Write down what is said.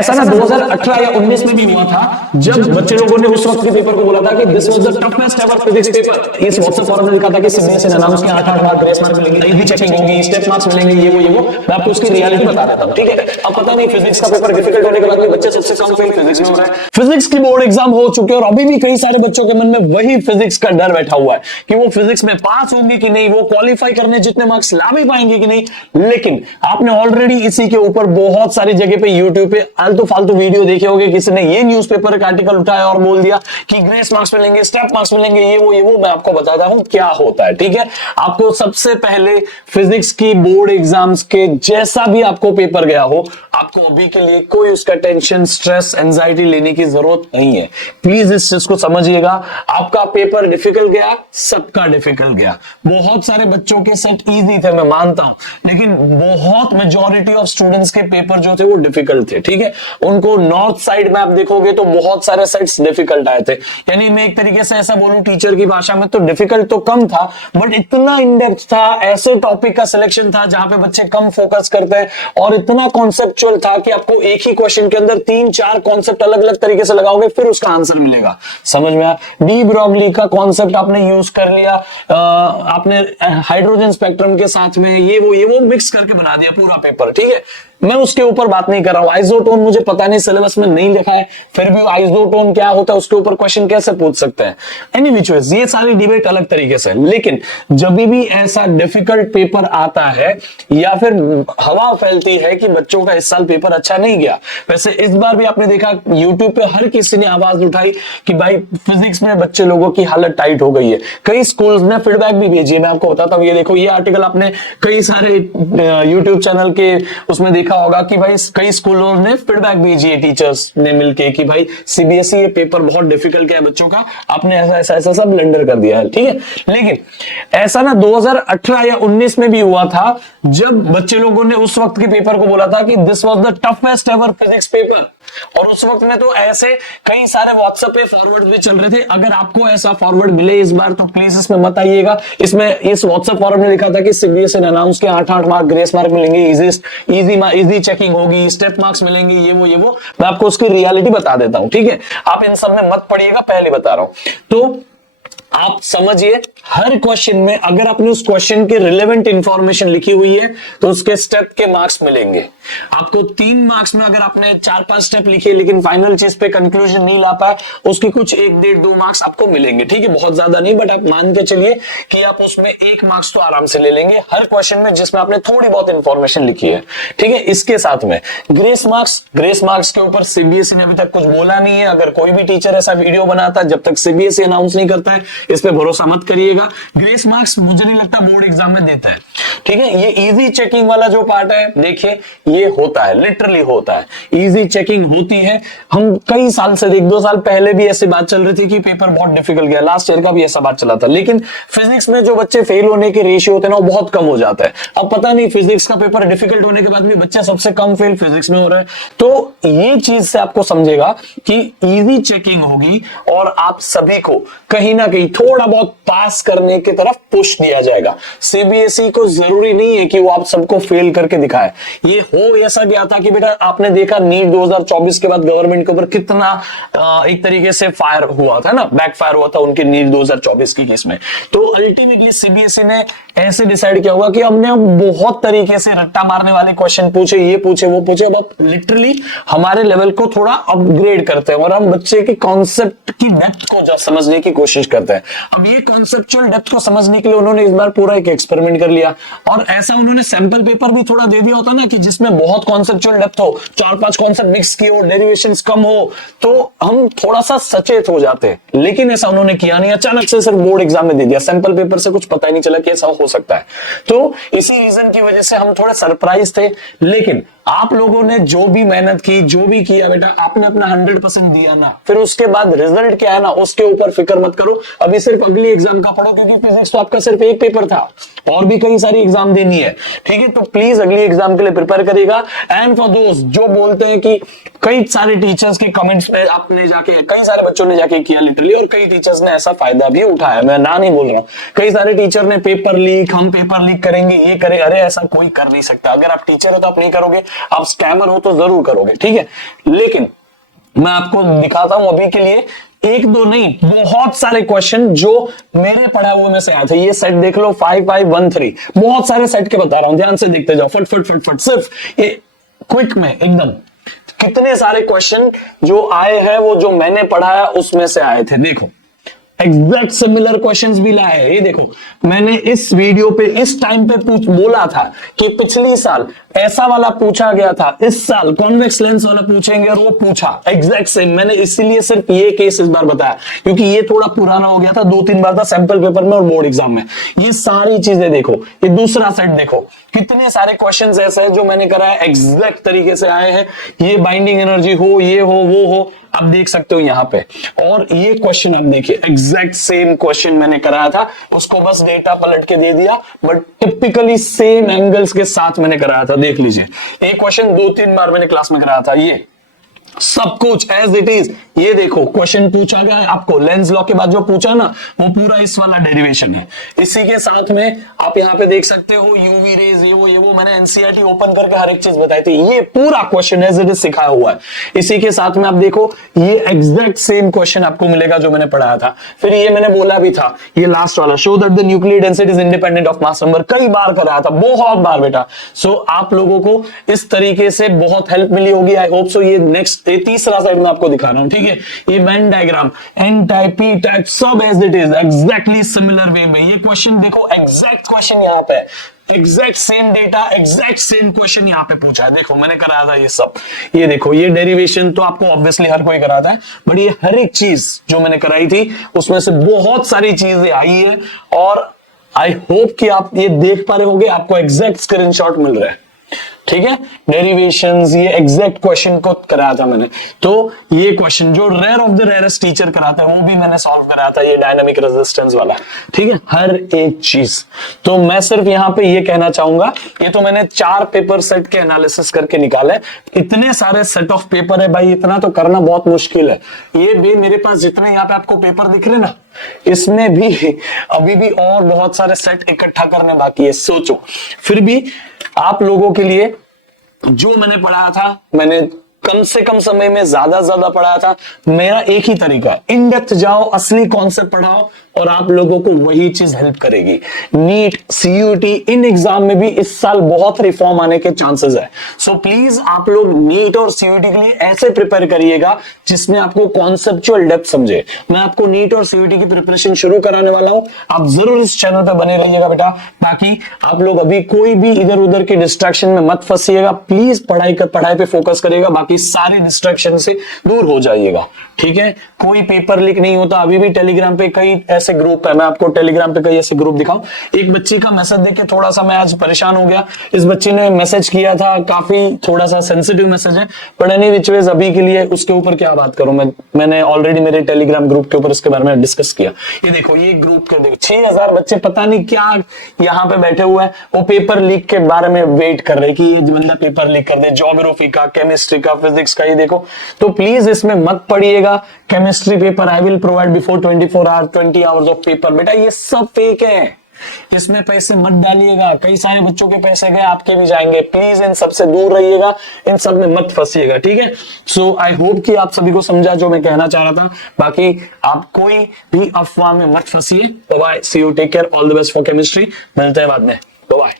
ऐसा ना 2018 या 19 में भी हुआ था, जब बच्चे लोगों ने उस वक्त के पेपर को बोला था कि this was the toughest ever physics paper. इस व्हाट्सएप फॉरम में लिखा था कि सीबीएसई ने अनाउंस किया 8 मार्क ग्रेस मार्क मिलेंगे, इजी चेकिंग होगी, स्टेप मार्क्स मिलेंगे, ये वो। मैं आपको उसकी रियलिटी बता देता हूं, ठीक है। अब पता नहीं फिजिक्स का पेपर डिफिकल्ट होने के बाद में बच्चे सबसे कम फेल फिजिक्स में हो रहे हैं। फिजिक्स की बोर्ड एग्जाम हो चुके और अभी भी कई सारे बच्चों के मन में वही फिजिक्स का डर बैठा हुआ है कि वो फिजिक्स में पास होंगे कि नहीं, वो क्वालिफाई करने जितने मार्क्स ला भी पाएंगे कि नहीं। लेकिन आपने ऑलरेडी इसी के ऊपर बहुत सारी जगह पे यूट्यूब पे आलतू फालतू वीडियो देखे होंगे, किसी ने ये न्यूज़पेपर का आर्टिकल उठाया और बोल दिया कि ग्रेस मार्क्स मिलेंगे, स्टेप मार्क्स मिलेंगे, ये वो। मैं आपको बताता हूं क्या होता है, ठीक है। आपको सबसे पहले फिजिक्स की बोर्ड एग्जाम्स के जैसा भी आपको पेपर गया हो, आपको अभी के लिए कोई उसका टेंशन, स्ट्रेस, एंजाइटी लेने की जरूरत नहीं है। प्लीज इस चीज को समझिएगा। आपका पेपर डिफिकल्ट गया, सबका डिफिकल्ट गया। बहुत सारे बच्चों के सेट इजी थे, मैं मानता हूं, लेकिन बहुत मेजॉरिटी ऑफ स्टूडेंट्स के पेपर जो थे वो डिफिकल्ट थे, ठीक है। उनको नॉर्थ साइड में आप देखोगे तो बहुत सारे सेट्स डिफिकल्ट आए थे। यानी मैं एक तरीके से ऐसा बोलूं टीचर की भाषा में, तो डिफिकल्ट तो कम था, बट इतना इन डेप्थ था, ऐसे टॉपिक का सिलेक्शन था जहां पे बच्चे कम फोकस करते हैं, और इतना कॉन्सेप्चुअल था कि आपको एक ही क्वेश्चन के अंदर 3-4 कॉन्सेप्ट अलग अलग तरीके से लगाओगे फिर उसका आंसर मिलेगा। समझ में आया? डी ब्रॉगली का कॉन्सेप्ट आपने यूज कर लिया, आपने हाइड्रोजन स्पेक्ट्रम के साथ में ये वो मिक्स करके बना दिया पूरा पेपर, ठीक है। मैं उसके ऊपर बात नहीं कर रहा हूं। आइसोटोन मुझे पता नहीं, सिलेबस में नहीं लिखा है, फिर भी आइसोटोन क्या होता है उसके ऊपर क्वेश्चन कैसे पूछ सकते हैं। एनी विच वेज, ये सारी डिबेट अलग तरीके से। लेकिन जब भी ऐसा डिफिकल्ट पेपर आता है या फिर हवा फैलती है कि बच्चों का इस साल पेपर अच्छा नहीं गया, वैसे इस बार भी आपने देखा यूट्यूब पे हर किसी ने आवाज उठाई कि भाई फिजिक्स में बच्चे लोगों की हालत टाइट हो गई है। कई स्कूल्स ने फीडबैक भी भेजी है, मैं आपको बताता हूँ। ये देखो, ये आर्टिकल आपने कई सारे यूट्यूब चैनल के उसमें देखा होगा कि भाई कई स्कूलों ने फीडबैक भेजी है टीचर्स ने मिलके कि भाई सीबीएसई ये पेपर बहुत डिफिकल्ट गया बच्चों का, आपने ऐसा सब ब्लेंडर कर दिया है, ठीक है। लेकिन ऐसा ना 2018 या 19 में भी हुआ था, जब बच्चे लोगों ने उस वक्त के पेपर को बोला था कि this was the toughest ever physics paper. और उस वक्त में तो ऐसे कई सारे व्हाट्सएप पे फॉरवर्ड भी चल रहे थे। अगर आपको ऐसा फॉरवर्ड मिले इस बार तो प्लीज इसमें मत आइएगा। इसमें इस व्हाट्सएप फॉरवर्ड में लिखा था कि सीबीएसई ने अनाउंस किया 8 मार्क ग्रेस मार्क मिलेंगे, इजी चेकिंग होगी, स्टेप मार्क्स मिलेंगे, ये वो। मैं आपको उसकी रियलिटी बता देता हूं, ठीक है। आप इन सब में मत पढ़िएगा, पहले बता रहा हूं। तो आप समझिए, हर क्वेश्चन में अगर आपने उस क्वेश्चन के रिलेवेंट इंफॉर्मेशन लिखी हुई है तो उसके स्टेप के मार्क्स मिलेंगे आपको। 3 मार्क्स में अगर आपने 4-5 स्टेप लिखे लेकिन फाइनल चीज पे कंक्लूजन नहीं ला पाए, उसके कुछ 1-1.5-2 मार्क्स आपको मिलेंगे, ठीक है। बहुत ज्यादा नहीं, बट आप मान के चलिए कि आप उसमें 1 मार्क्स तो आराम से ले लेंगे हर क्वेश्चन में जिसमें आपने थोड़ी बहुत इंफॉर्मेशन लिखी है, ठीक है। इसके साथ में ग्रेस मार्क्स के ऊपर सीबीएसई ने अभी तक कुछ बोला नहीं है। अगर कोई भी टीचर ऐसा वीडियो बनाता है, जब तक सीबीएसई अनाउंस नहीं करता है, इस पे भरोसा मत करिएगा। ग्रेस मार्क्स मुझे नहीं लगता बोर्ड एग्जाम में देता है, ठीक है। ये इजी चेकिंग वाला जो पार्ट है, देखिए ये होता है, लिटरली होता है, इजी चेकिंग होती है। हम कई साल से 1-2 साल पहले भी ऐसी बात चल रही थी कि पेपर बहुत डिफिकल्ट गया, लास्ट ईयर का भी ऐसा बात चला था। लेकिन फिजिक्स में जो बच्चे फेल होने के रेशियो होते हैं ना, वो बहुत कम हो जाता है। अब पता नहीं फिजिक्स का पेपर डिफिकल्ट होने के बाद भी बच्चे सबसे कम फेल फिजिक्स में हो रहे हैं। तो ये चीज से आपको समझेगा कि इजी चेकिंग होगी और आप सभी को कहीं ना कहीं थोड़ा बहुत पास करने की तरफ पुश दिया जाएगा। सीबीएसई को जरूरी नहीं है कि वो आप सबको फेल करके दिखाए। ये हो ऐसा गया था कि बेटा आपने देखा नीट 2024 के बाद गवर्नमेंट के ऊपर कितना एक तरीके से फायर हुआ था ना, बैक फायर हुआ था उनके नीट 2024 की केस में। तो अल्टीमेटली सीबीएसई ने ऐसे डिसाइड किया होगा कि हमने बहुत तरीके से रट्टा मारने वाले क्वेश्चन पूछे, ये पूछे वो पूछे। अब आप लिटरली हमारे लेवल को थोड़ा अपग्रेड करते हैं और हम बच्चे के कॉन्सेप्ट की डेप्थ को समझने की कोशिश करते हैं। अब ये कॉन्सेप्चुअल डेप्थ को समझने के लिए उन्होंने इस बार पूरा एक एक्सपेरिमेंट कर लिया, और ऐसा उन्होंने सैंपल पेपर भी थोड़ा दे दिया होता ना कि जिसमें बहुत कॉन्सेप्चुअल डेप्थ हो, 4-5 कॉन्सेप्ट मिक्स किए हो, डेरिवेशंस कम हो, तो हम थोड़ा सा सचेत हो जाते। लेकिन ऐसा उन्होंने किया नहीं, अचानक से सिर्फ बोर्ड एग्जाम में दे दिया। सैंपल पेपर से कुछ पता ही नहीं चला कि ऐसा हो सकता है। तो इसी रीजन की वजह से हम थोड़े सरप्राइज थे। लेकिन आप लोगों ने जो भी मेहनत की, जो भी किया बेटा, आपने अपना 100% दिया ना, फिर उसके बाद रिजल्ट क्या है ना, उसके ऊपर फिक्र मत करो। अभी सिर्फ अगली एग्जाम का पढ़ो, क्योंकि फिजिक्स तो आपका सिर्फ एक पेपर था और भी कई सारी एग्जाम देनी है, ठीक है। तो प्लीज अगली एग्जाम के लिए प्रिपेयर करिएगा। एंड फॉर दोस्त जो बोलते हैं कि कई सारे टीचर्स के कमेंट्स में आपने जाके, कई सारे बच्चों ने जाके किया लिटरली, और कई टीचर्स ने ऐसा फायदा भी उठाया, मैं ना नहीं बोल रहा हूं। कई सारे टीचर ने पेपर लीक, हम पेपर लीक करेंगे, ये करें, अरे ऐसा कोई कर नहीं सकता। अगर आप टीचर है तो आप नहीं करोगे, आप स्कैमर हो तो जरूर करोगे, ठीक है। लेकिन मैं आपको दिखाता हूं अभी के लिए एक दो नहीं, बहुत सारे क्वेश्चन जो मेरे पढ़ा हुए में से आए थे। ये सेट देख लो 5513, बहुत सारे सेट के बता रहा हूं, ध्यान से देखते जाओ, फट फट फट फट, सिर्फ ये क्विक में एकदम कितने सारे क्वेश्चन जो आए हैं वो जो मैंने पढ़ाया उसमें से आए थे। देखो एग्जैक्ट सिमिलर क्वेश्चंस भी लाए हैं। ये देखो मैंने इस वीडियो पे इस टाइम पे बोला था कि पिछली साल ऐसा वाला पूछा गया था, इस साल कॉन्वेक्स लेंस वाला पूछेंगे, और वो पूछा एग्जैक्ट सेम। मैंने इसीलिए सिर्फ ये केस इस बार बताया क्योंकि ये थोड़ा पुराना हो गया था, 2-3 बार था सैंपल पेपर में और बोर्ड एग्जाम में। ये सारी चीजें देखो, ये दूसरा सेट देखो, कितने सारे क्वेश्चंस ऐसे हैं जो मैंने कराया एग्जैक्ट तरीके से आए हैं। ये बाइंडिंग एनर्जी हो, ये हो, वो हो, आप देख सकते हो यहां पे। और ये क्वेश्चन आप देखिए एग्जैक्ट सेम क्वेश्चन मैंने कराया था, उसको बस डेटा पलट के दे दिया, बट टिपिकली सेम एंगल्स के साथ मैंने कराया था। देख लीजिए ये क्वेश्चन 2-3 बार मैंने क्लास में कराया था, ये सब कुछ एज इट इज। ये देखो क्वेश्चन पूछा गया है आपको, लेंस लॉ के बाद जो पूछा ना वो पूरा इस वाला डेरिवेशन है। इसी के साथ में आप यहाँ पे देख सकते हो यूवी रेज, ये वो मैंने एनसीईआरटी ओपन करके हर एक चीज बताई थी। ये पूरा क्वेश्चन एज इट इज सिखाया हुआ है। इसी के साथ में आप देखो ये एग्जैक्ट सेम क्वेश्चन आपको मिलेगा जो मैंने पढ़ाया था। फिर ये मैंने बोला भी था, ये लास्ट वाला, show that the nuclear density is independent of mass number, कई बार कराया था, बहुत बार बेटा। सो आप लोगों को इस तरीके से बहुत हेल्प मिली होगी, आई होप सो। ये नेक्स्ट तीसरा साइड में आपको दिखा रहा हूं, ठीक है। ये Venn diagram, N type, P type, सब as it is exactly similar way में। ये क्वेश्चन देखो एग्जैक्ट क्वेश्चन यहाँ पे, exact same data, exact same question यहाँ पे पूछा है। देखो मैंने कराया था ये सब। ये देखो ये डेरिवेशन तो आपको ऑब्वियसली हर कोई कराता है, बट ये हर एक चीज जो मैंने कराई थी उसमें से बहुत सारी चीजें आई है, और आई होप कि आप ये देख पा रहे होंगे, आपको एग्जैक्ट स्क्रीनशॉट मिल रहा है, ठीक है। डेरिवेशंस, ये एग्जैक्ट क्वेश्चन को कराया था मैंने। तो ये क्वेश्चन जो rare of the rarest teacher कराता है वो भी मैंने सॉल्व कराया था, ये डायनामिक रेजिस्टेंस वाला, ठीक है, हर एक चीज। तो मैं सिर्फ यहां पे ये कहना चाहूंगा, ये तो मैंने 4 पेपर सेट के एनालिसिस करके निकाले। इतने सारे सेट ऑफ पेपर है भाई, इतना तो करना बहुत मुश्किल है। ये भी मेरे पास जितने यहाँ पे आपको पेपर दिख रहे ना, इसमें भी अभी भी और बहुत सारे सेट इकट्ठा करने बाकी है। सोचो, फिर भी आप लोगों के लिए जो मैंने पढ़ाया था, मैंने कम से कम समय में ज्यादा पढ़ाया था। मेरा एक ही तरीका है, इन डेप्थ जाओ, असली कॉन्सेप्ट पढ़ाओ, और आप लोगों को वही चीज हेल्प करेगी। नीट, सीयूटी, इन एग्जाम में भी इस साल बहुत रिफॉर्म आने के चांसेस है। सो प्लीज आप लोग नीट और सीयूटी के लिए ऐसे प्रिपेयर करिएगा जिसमें आपको कॉन्सेप्चुअल डेप्थ समझे। मैं आपको नीट और सीयूटी की प्रिपरेशन शुरू कराने वाला हूं, आप जरूर इस चैनल पर बने रहिएगा बेटा, ताकि आप लोग अभी कोई भी इधर उधर के डिस्ट्रैक्शन में मत फंसिएगा। प्लीज पढ़ाई पे फोकस करिएगा, बाकी सारे डिस्ट्रैक्शन से दूर हो जाइएगा, ठीक है। कोई पेपर लीक नहीं होता। अभी भी टेलीग्राम पे कई ऐसे ग्रुप है, मैं आपको टेलीग्राम पे कई ऐसे ग्रुप दिखाऊं। एक बच्चे का मैसेज देख के थोड़ा सा मैं आज परेशान हो गया। इस बच्चे ने मैसेज किया था, काफी थोड़ा सा सेंसिटिव मैसेज है, बट एनी विच वेज अभी के लिए उसके ऊपर क्या बात करूं मैंने ऑलरेडी मेरे टेलीग्राम ग्रुप के ऊपर इसके बारे में डिस्कस किया। ये देखो ये ग्रुप के देखो 6000 बच्चे पता नहीं क्या यहाँ पे बैठे हुए हैं, वो पेपर लीक के बारे में वेट कर रहे कि ये बंदा पेपर लीक कर दे, ज्योग्राफी का, केमिस्ट्री का, फिजिक्स का। ये देखो, तो प्लीज इसमें मत पढ़िएगा। Chemistry paper I will provide before 24 hours, 20 hours of paper. बेटा ये सब फेक है, इसमें पैसे मत डालिएगा। कई सारे बच्चों के पैसे गए, आपके भी जाएंगे। प्लीज इन सब से दूर रहिएगा, इन सब में मत फंसिएगा, ठीक है। सो आई होप कि आप सभी को समझा जो मैं कहना चाह रहा था। बाकी आप कोई भी अफवाह में मत फंसिए। Bye, see you, take care, all the best for chemistry. मिलते हैं बाद में, बाय।